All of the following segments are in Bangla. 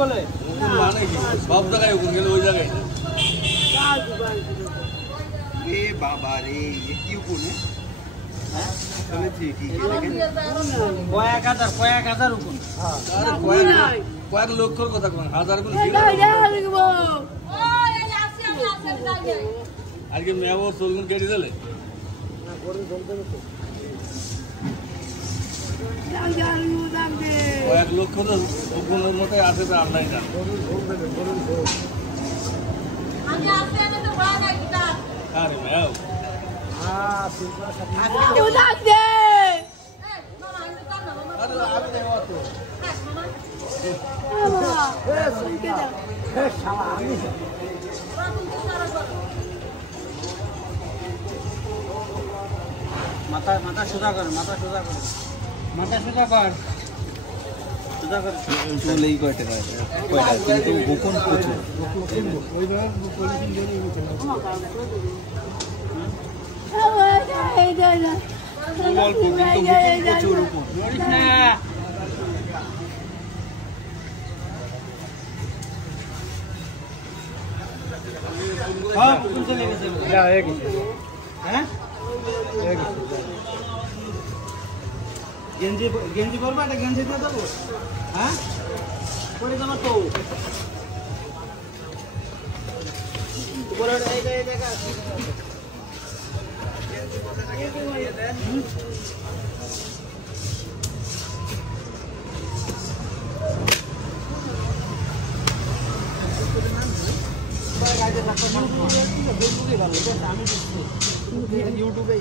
বলে সব জায়গায় গেলে ওই জায়গায় বাবা রে কি উকুন কয়েক হাজার উকুন কয়েক লক্ষর কথা কোন হাজার আজকে মেয়াবো চলুন কেটে দিলে কয়েক লক্ষ তো উকুনের মতো আছে তো আমরাই না আরে মেয়াও মাথা সোজা করে মাথা সোজা করে মাথা সোজা কর সোজা কর চুল এই কয়টা কয়টা কিন্তু গোপন প্রচুর ওইবার পলিথিন দিয়ে নিচে অল্প কিন্তু গোপন প্রচুর উপর নড়িস না হ্যাঁ কোন চলে গেছে হ্যাঁ গেঞ্জি গেঞ্জি পরবা এটা গেঞ্জি দিয়ে দেবো হ্যাঁ পরে যাবো তো ইউটিউবে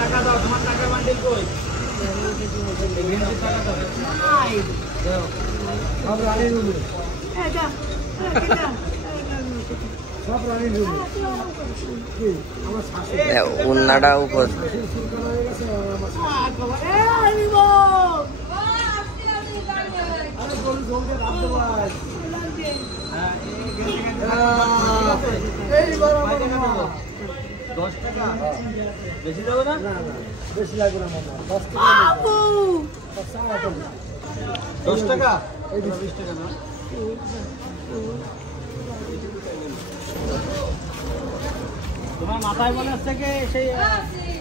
টাকা দাও তোমার টাকা বান্ডিল কই টাকা দাও সব রানী রুমে সব রানী রুমে উন্নাটা উপর বেশি দেবো না বেশি লাগবে না 10 টাকা 20 টাকা না তোমার মাথায় মনে হচ্ছে কি সেই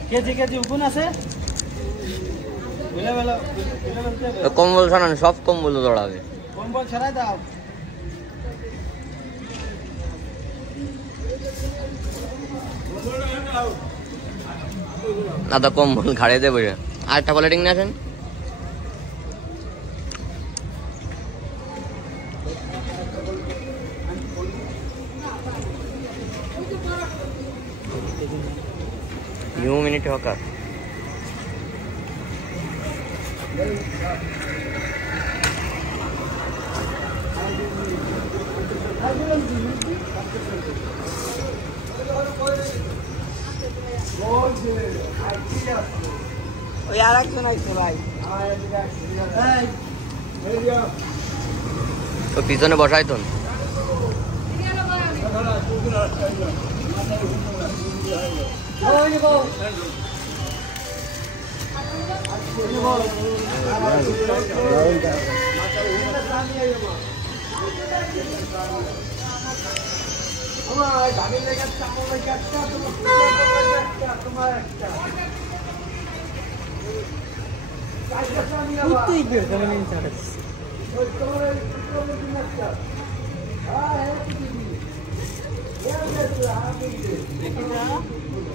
কেজি কেজি উকুন আছে কম্বল ছাড়ান সব কম্বল দৌড়াবে কম্বল ছাড়াই দাও না তো কম্বল ঘাড়ে দেবো আর একটা পলিটিং নিয়ে আসেন মিনিট হকার ওই আর একজন আইছে ভাই তো পিছনে বসাই তো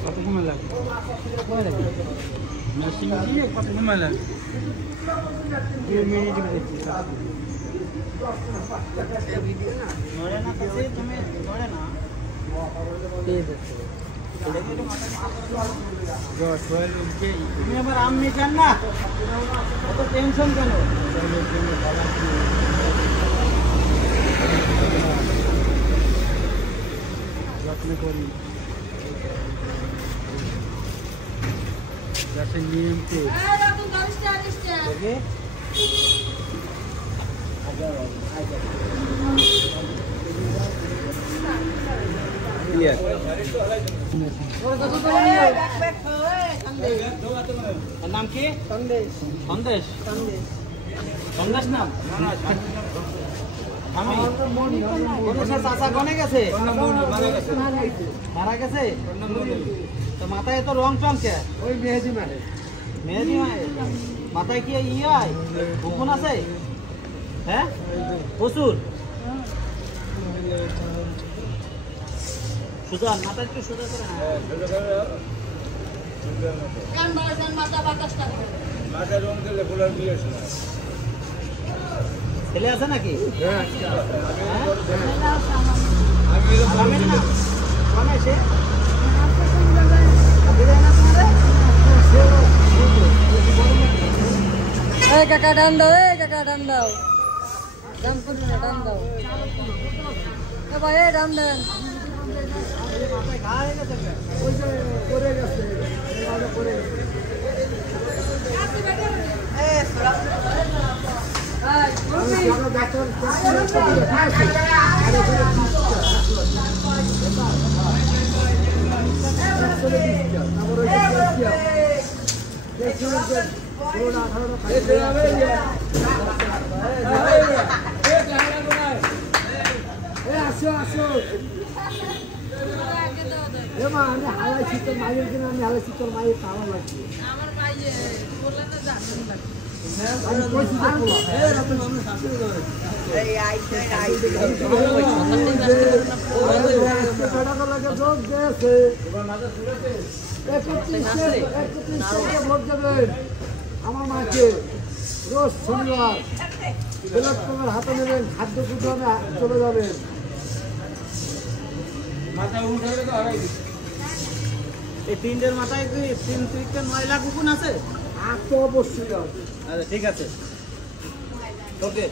কত সময় লাগে মেশিন দিয়ে কত সময় লাগে 2 মিনিট নড়ে না তুমি নড়ে না তুমি আবার আম মিশান না, অত টেনশন কেন? যত্ন করি যাতে নিয়মকে নাম কি? সন্দেশ। সন্দেশ সন্দেশ নাম? চাচা কনে গেছে? মারা গেছে। তো মাথায় তো রং টং কে? ওই মেহেদি মারে। মেহেদি মারে মাথায় কি আয় হুকুন আছে? হ্যাঁ প্রচুর। সুজান মাথা একটু সোজা করে ছেলে আছে নাকি? কাকা ডান দাও, কাকা ডান দাও, ডান দাও, ভাই ডান দেন। আমি হালাই শীতল মায়ের জন্য আমি হালাই শীতল মায়ের খাওয়া লাগছে। আমার মাকে রোজ শনিবার হাতে নেবেন, খাদ্য কুটনে চলে যাবেন। এই তিনটের মাথায় কি 3 লাখ কুকুন আছে? আর তো অবশ্যই। আচ্ছা ঠিক আছে, ওকে।